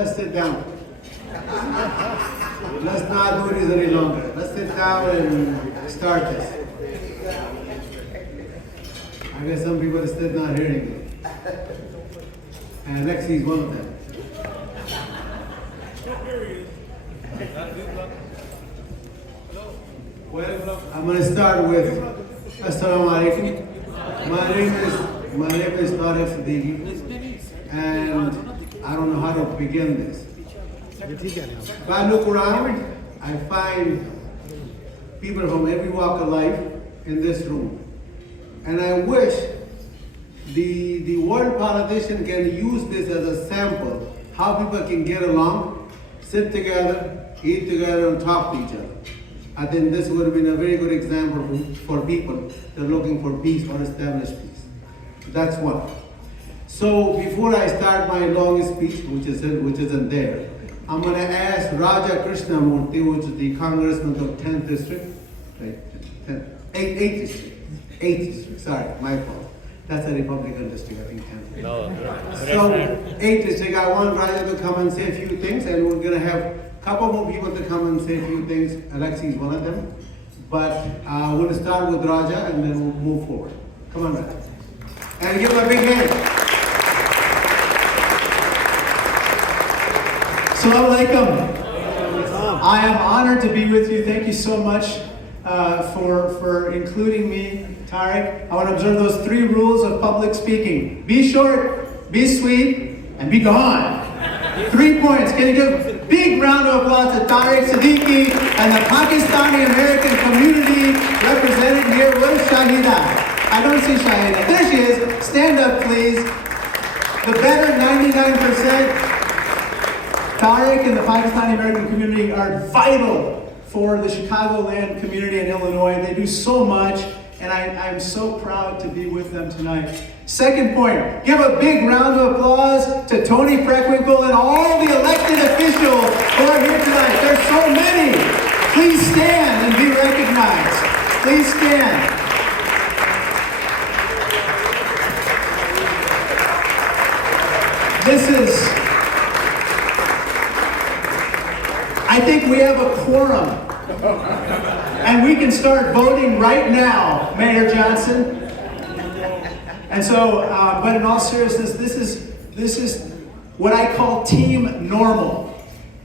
Let's sit down. Let's not do this any longer. Let's sit down and start this. I guess some people are still not hearing me. And Lexi is one of them. Well, I'm going to start with Assalamu alaikum. My name is Tariq Siddiqui, and I don't know how to begin this. If I look around, I find people from every walk of life in this room. And I wish the world politician can use this as a sample, how people can get along, sit together, eat together, and talk to each other. I think this would have been a very good example for people that are looking for peace or established peace. That's one. So before I start my long speech, which isn't there, I'm going to ask Raja Krishnamurthy, which is the congressman of 10th district, right? 8th district. 8th district, sorry, my fault. That's a Republican district, I think 10th. No. So 8th district, I want Raja to come and say a few things, and we're going to have a couple more people to come and say a few things. Alexi is one of them. But we'll start with Raja, and then we'll move forward. Come on, Raja. And give him a big hand. Assalamu alaikum. I am honored to be with you. Thank you so much for including me, Tariq. I want to observe those 3 rules of public speaking. Be short, be sweet, and be gone. 3 points. Can you give a big round of applause to Tariq Siddiqui and the Pakistani-American community represented here with Shahida. I don't see Shahida. There she is. Stand up, please. The better 99%. Tariq and the Pakistani-American community are vital for the Chicagoland community in Illinois. They do so much, and I'm so proud to be with them tonight. Second point, give a big round of applause to Tony Preckwinkle and all the elected officials who are here tonight. There's so many. Please stand and be recognized. Please stand. I think we have a quorum, and we can start voting right now, Mayor Johnson. And so, but in all seriousness, this is what I call team normal.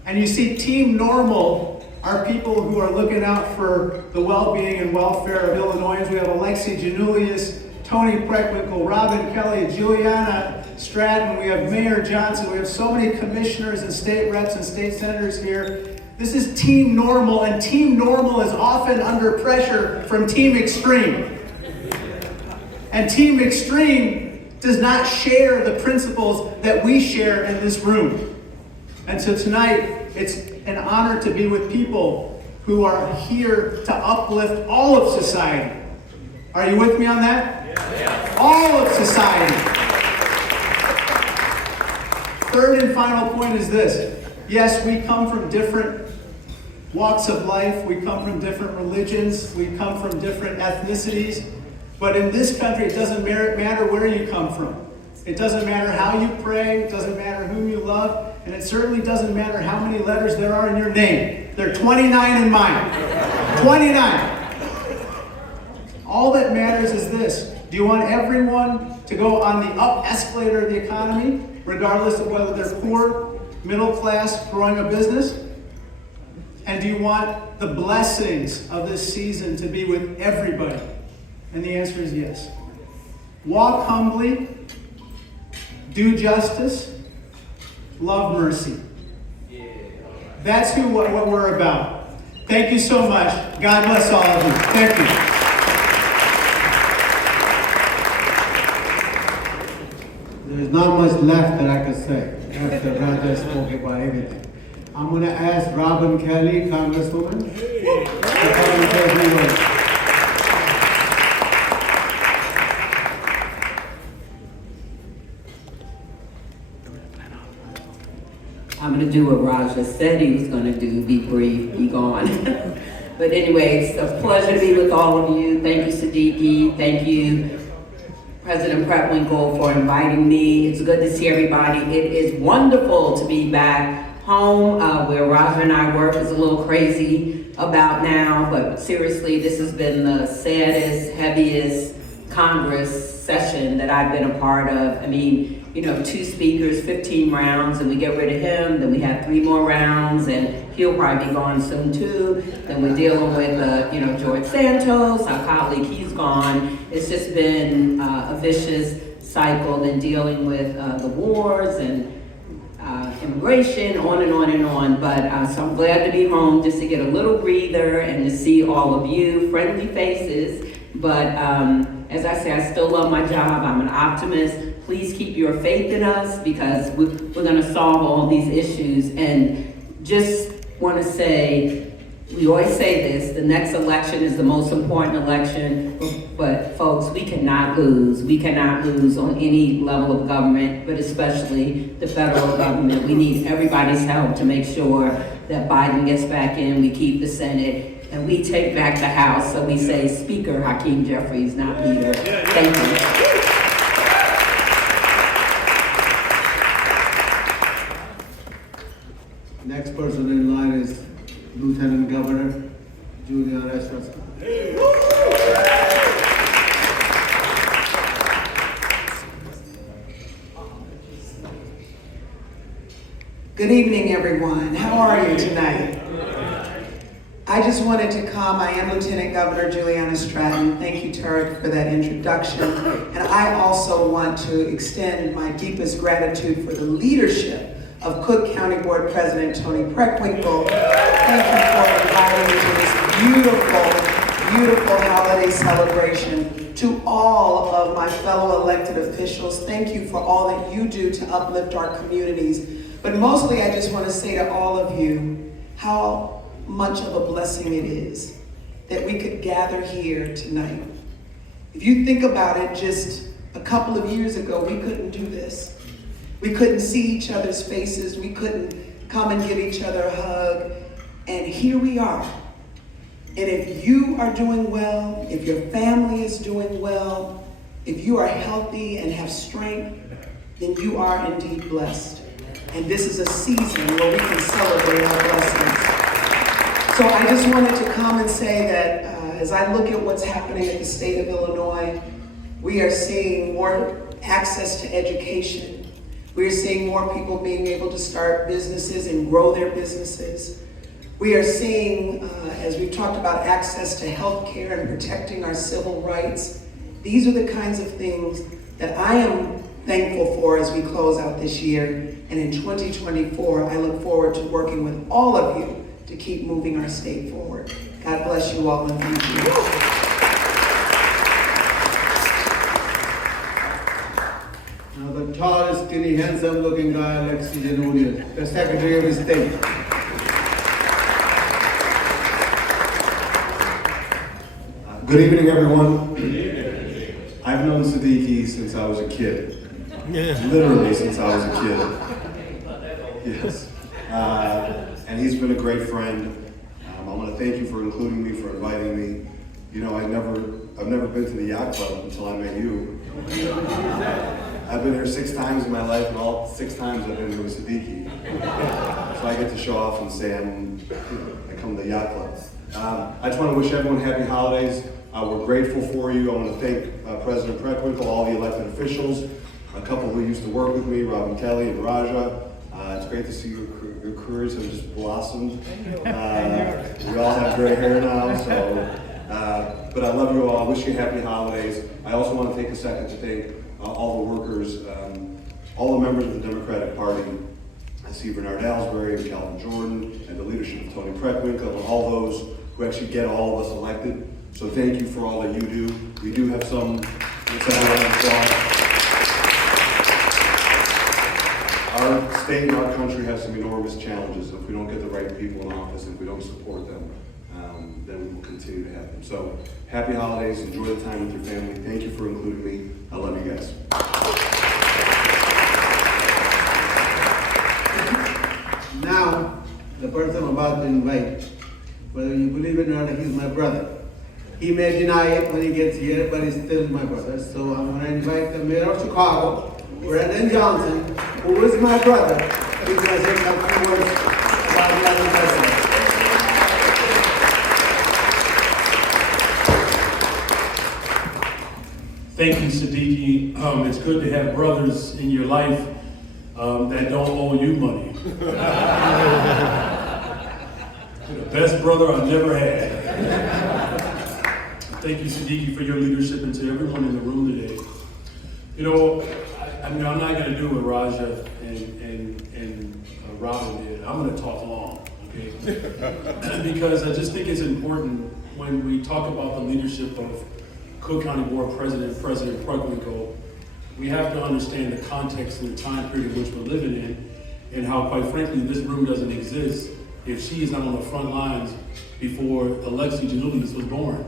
And you see, team normal are people who are looking out for the well-being and welfare of Illinoisans. We have Alexi Janulius, Tony Preckwinkle, Robin Kelly, Juliana Stratton, we have Mayor Johnson, we have so many commissioners and state reps and state senators here. This is Team Normal, and Team Normal is often under pressure from Team Extreme. And Team Extreme does not share the principles that we share in this room. And so tonight, it's an honor to be with people who are here to uplift all of society. Are you with me on that? Yeah. All of society. Third and final point is this. Yes, we come from different walks of life. We come from different religions. We come from different ethnicities. But in this country, it doesn't matter where you come from. It doesn't matter how you pray. It doesn't matter whom you love. And it certainly doesn't matter how many letters there are in your name. There are 29 in mine. 29. All that matters is this. Do you want everyone to go on the up escalator of the economy, regardless of whether they're poor, middle class, growing a business? And do you want the blessings of this season to be with everybody? And the answer is yes. Walk humbly, do justice, love mercy. That's what we're about. Thank you so much. God bless all of you. Thank you. There's not much left that I could say after Raja spoke about everything. I'm going to ask Robin Kelly, Congresswoman, to come and say a few words. I'm going to do what Raja said he was going to do, be brief, be gone. But anyway, it's a pleasure to be with all of you. Thank you, Siddiqui. Thank you, President Preckwinkle for inviting me. It's good to see everybody. It is wonderful to be back home where Raja and I work. Is a little crazy about now, but seriously, this has been the saddest, heaviest Congress session that I've been a part of. I mean, you know, 2 speakers, 15 rounds, and we get rid of him, then we have 3 more rounds, and he'll probably be gone soon too. Then we're dealing with, you know, George Santos, our colleague, he's gone. It's just been a vicious cycle, and dealing with the wars and immigration, on and on and on. But so I'm glad to be home just to get a little breather and to see all of you, friendly faces. But as I say, I still love my job. I'm an optimist. Please keep your faith in us, because we're going to solve all these issues. And just want to say, we always say this, the next election is the most important election, but folks, we cannot lose. We cannot lose on any level of government, but especially the federal government. We need everybody's help to make sure that Biden gets back in, we keep the Senate, and we take back the House. So we say Speaker Hakeem Jeffries, not Peter. Thank you. Next person in line is Lieutenant Governor Julian Estras. Good evening, everyone. How are you tonight? I just wanted to come. I am Lieutenant Governor Juliana Stratton. Thank you, Tariq, for that introduction. And I also want to extend my deepest gratitude for the leadership of Cook County Board President Tony Preckwinkle. Thank you for inviting me to this beautiful, beautiful holiday celebration. To all of my fellow elected officials, thank you for all that you do to uplift our communities. But mostly, I just want to say to all of you how much of a blessing it is that we could gather here tonight. If you think about it, just a couple of years ago, we couldn't do this. We couldn't see each other's faces. We couldn't come and give each other a hug. And here we are. And if you are doing well, if your family is doing well, if you are healthy and have strength, then you are indeed blessed. And this is a season where we can celebrate our blessings. So I just wanted to come and say that as I look at what's happening in the state of Illinois, we are seeing more access to education. We are seeing more people being able to start businesses and grow their businesses. We are seeing, as we've talked about, access to health care and protecting our civil rights. These are the kinds of things that I am thankful for as we close out this year. And in 2024, I look forward to working with all of you to keep moving our state forward. God bless you all, and thank you. Now the tall, skinny, handsome-looking guy, Alexis Janunius, the Secretary of State. Good evening, everyone. I've known Siddiqui since I was a kid. Literally since I was a kid. Yes. And he's been a great friend. I want to thank you for including me, for inviting me. You know, I've never been to the yacht club until I met you. I've been here 6 times in my life, and all 6 times I've been here with Siddiqui. So I get to show off and say I come to the yacht club. I just want to wish everyone happy holidays. We're grateful for you. I want to thank President Preckwinkle, all the elected officials, a couple who used to work with me, Robin Kelly and Raja. It's great to see your careers have just blossomed. We all have gray hair now, so. But I love you all. I wish you happy holidays. I also want to take a second to thank all the workers, all the members of the Democratic Party. I see Bernard Ellsbury and Calvin Jordan and the leadership of Tony Preckwinkle and all those who actually get all of us elected. So thank you for all that you do. We do have some, our state and our country have some enormous challenges. If we don't get the right people in office, if we don't support them, then we will continue to have them. So happy holidays, enjoy the time with your family. Thank you for including me. I love you guys. Now, the person I'm about to invite, whether you believe it or not, he's my brother. He may deny it when he gets here, but he's still my brother. So I'm going to invite the mayor of Chicago, Brendan Johnson, who is my brother, because he has a few words about the other president. Thank you, Siddiqui. It's good to have brothers in your life that don't owe you money. You're the best brother I've never had. Thank you, Siddiqui, for your leadership, and to everyone in the room today. You know, I'm not going to do what Raja and Robin did. I'm going to talk long, okay? Because I just think it's important when we talk about the leadership of Cook County Board President Pruglinko, we have to understand the context and the time period in which we're living in, and how, quite frankly, this room doesn't exist if she is not on the front lines before Alexi Janulis was born.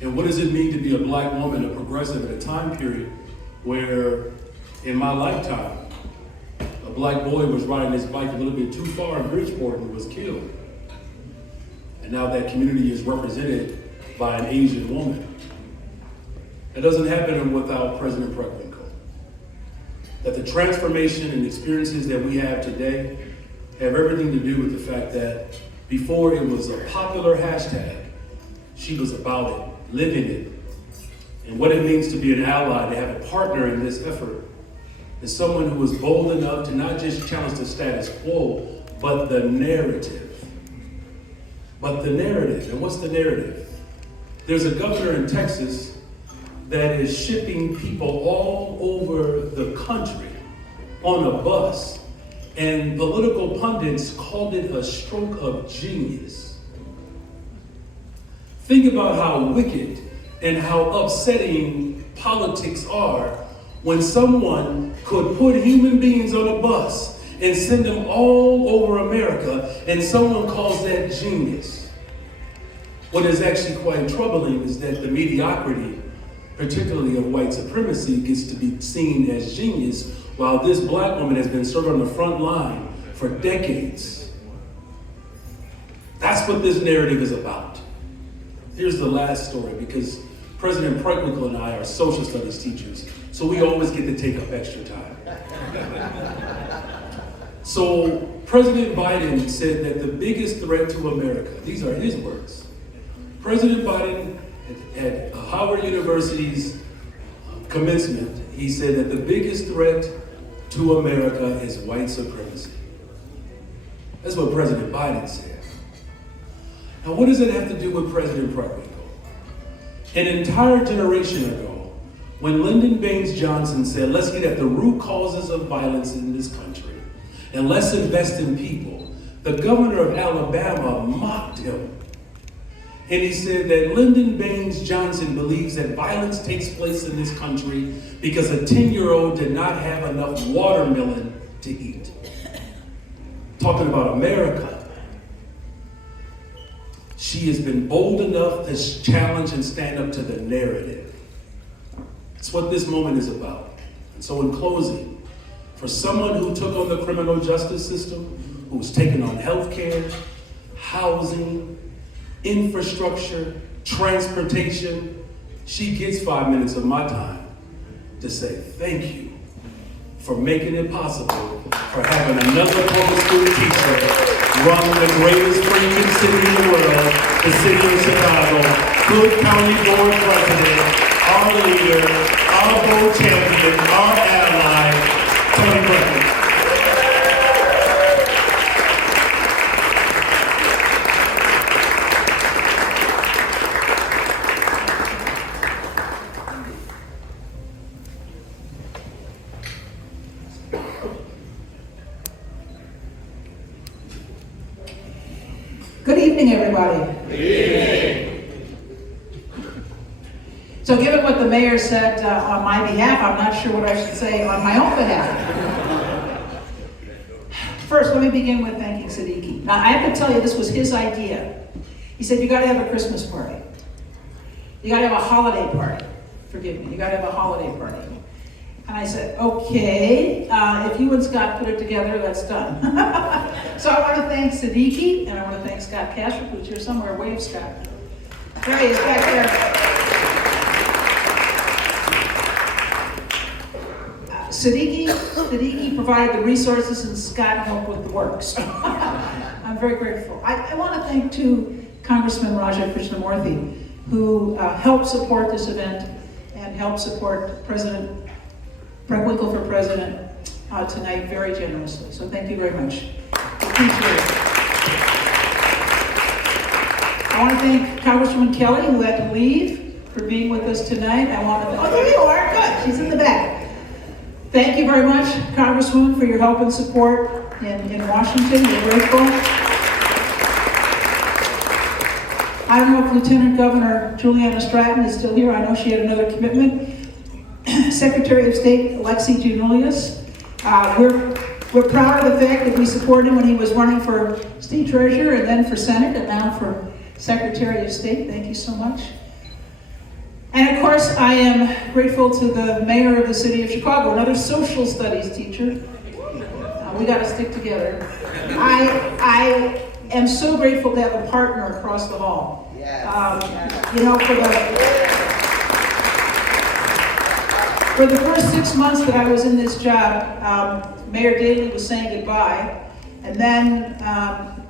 And what does it mean to be a black woman, a progressive, at a time period where, in my lifetime, a black boy was riding his bike a little bit too far in Bridgeport and was killed. And now that community is represented by an Asian woman. That doesn't happen without President Pruglinko. That the transformation and experiences that we have today have everything to do with the fact that before it was a popular hashtag, she was about it, living it. And what it means to be an ally, to have a partner in this effort, is someone who is bold enough to not just challenge the status quo, but the narrative. But the narrative, and what's the narrative? There's a governor in Texas that is shipping people all over the country on a bus, and political pundits called it a stroke of genius. Think about how wicked and how upsetting politics are when someone could put human beings on a bus and send them all over America, and someone calls that genius. What is actually quite troubling is that the mediocrity, particularly of white supremacy, gets to be seen as genius, while this black woman has been served on the front line for decades. That's what this narrative is about. Here's the last story, because President Pruglinko and I are social studies teachers, so we always get to take up extra time. So President Biden said that the biggest threat to America, these are his words, President Biden at Howard University's commencement, he said that the biggest threat to America is white supremacy. That's what President Biden said. Now, what does it have to do with President Pruglinko? An entire generation ago, when Lyndon Baines Johnson said, let's get at the root causes of violence in this country, and let's invest in people, the governor of Alabama mocked him. And he said that Lyndon Baines Johnson believes that violence takes place in this country because a 10-year-old did not have enough watermelon to eat. Talking about America. She has been bold enough to challenge and stand up to the narrative. That's what this moment is about. And so in closing, for someone who took on the criminal justice system, who's taken on healthcare, housing, infrastructure, transportation, she gets 5 minutes of my time to say thank you for making it possible for having another public school teacher run the greatest freaking city in the world, the city of Chicago, Cook County Board President, our leader, our board champion, our ally, Tony Brown. Good evening, everybody. Good evening. So given what the mayor said on my behalf, I'm not sure what I should say on my own behalf. First, let me begin with thanking Siddiqui. Now, I have to tell you, this was his idea. He said, you gotta have a Christmas party. You gotta have a holiday party. Forgive me, you gotta have a holiday party. And I said, okay, if you and Scott put it together, that's done. So I want to thank Siddiqui, and I want to thank Scott Castro, who's here somewhere. Wave, Scott. There he is, back there. Siddiqui provided the resources, and Scott helped with the work. So I'm very grateful. I want to thank, too, Congressman Raja Krishnamurthy, who helped support this event and helped support President Brett Winkle for President tonight very generously. So thank you very much. Appreciate it. I want to thank Congresswoman Kelly, who had to leave, for being with us tonight. I want to, oh, there you are, good, she's in the back. Thank you very much, Congresswoman, for your help and support in Washington. We're grateful. I don't know if Lieutenant Governor Juliana Stratton is still here. I know she had another commitment. Secretary of State Alexi Giannoulias. We're proud of the fact that we supported him when he was running for State Treasurer and then for Senate and now for Secretary of State. Thank you so much. And of course, I am grateful to the Mayor of the City of Chicago, another social studies teacher. We got to stick together. I am so grateful to have a partner across the hall. You know, for the first 6 months that I was in this job, Mayor Daley was saying goodbye, and then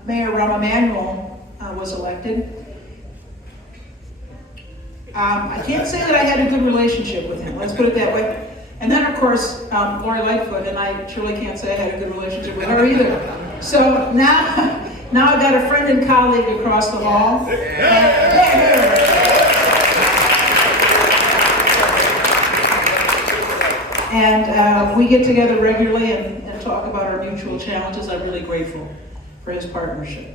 Mayor Rahm Emanuel was elected. I can't say that I had a good relationship with him, let's put it that way. And then, of course, Lori Lightfoot, and I surely can't say I had a good relationship with her either. So now I've got a friend and colleague across the hall. And we get together regularly and talk about our mutual challenges. I'm really grateful for his partnership.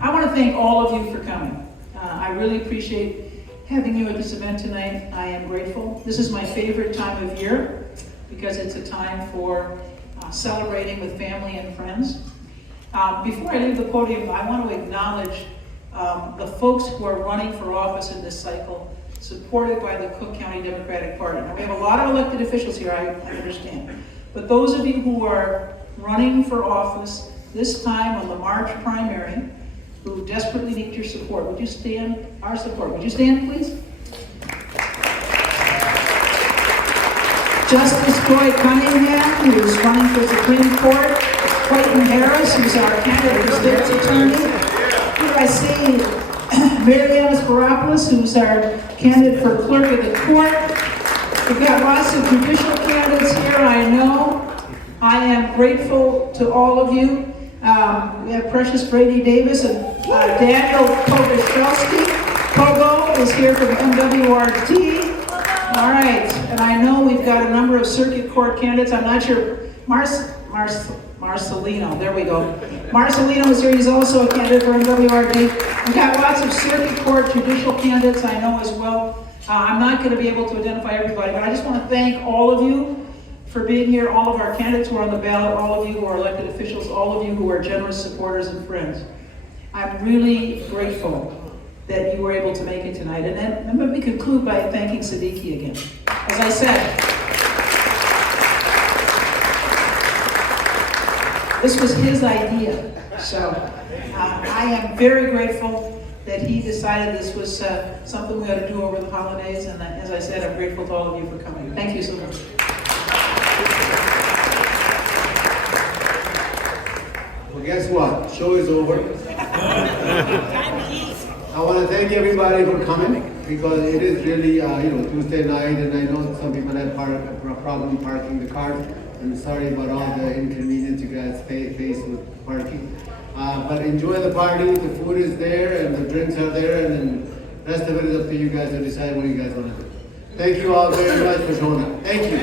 I want to thank all of you for coming. I really appreciate having you at this event tonight. I am grateful. This is my favorite time of year because it's a time for celebrating with family and friends. Before I leave the podium, I want to acknowledge the folks who are running for office in this cycle, supported by the Cook County Democratic Party. Now, we have a lot of elected officials here, I understand. But those of you who are running for office this time on the March primary, who desperately need your support, would you stand, our support, would you stand, please? Justice Joy Cunningham, who is running for Supreme Court. Clayton Harris, who's our candidate for State's Attorney. Here I see Mary Ann Sparopoulos, who's our candidate for Clerk of the Court. We've got lots of judicial candidates here, I know. I am grateful to all of you. We have Precious Brady Davis and Daniel Kogaszewski. Kogo is here from MWRT. All right, and I know we've got a number of circuit court candidates. I'm not sure. Marcelino, there we go. Marcelino is here. He's also a candidate for MWRT. We've got lots of circuit court judicial candidates, I know as well. I'm not going to be able to identify everybody, but I just want to thank all of you for being here, all of our candidates who are on the ballot, all of you who are elected officials, all of you who are generous supporters and friends. I'm really grateful that you were able to make it tonight. And then let me conclude by thanking Siddiqui again. As I said, this was his idea. So I am very grateful that he decided this was something we ought to do over the holidays. And as I said, I'm grateful to all of you for coming. Thank you so much. Well, guess what? Show is over. I want to thank everybody for coming because it is really, Tuesday night, and I know some people had a problem parking the cars. I'm sorry about all the inconvenience you guys face with parking. But enjoy the party. The food is there, and the drinks are there, and then the rest of it is up to you guys to decide what you guys want to do. Thank you all very much for showing up. Thank you.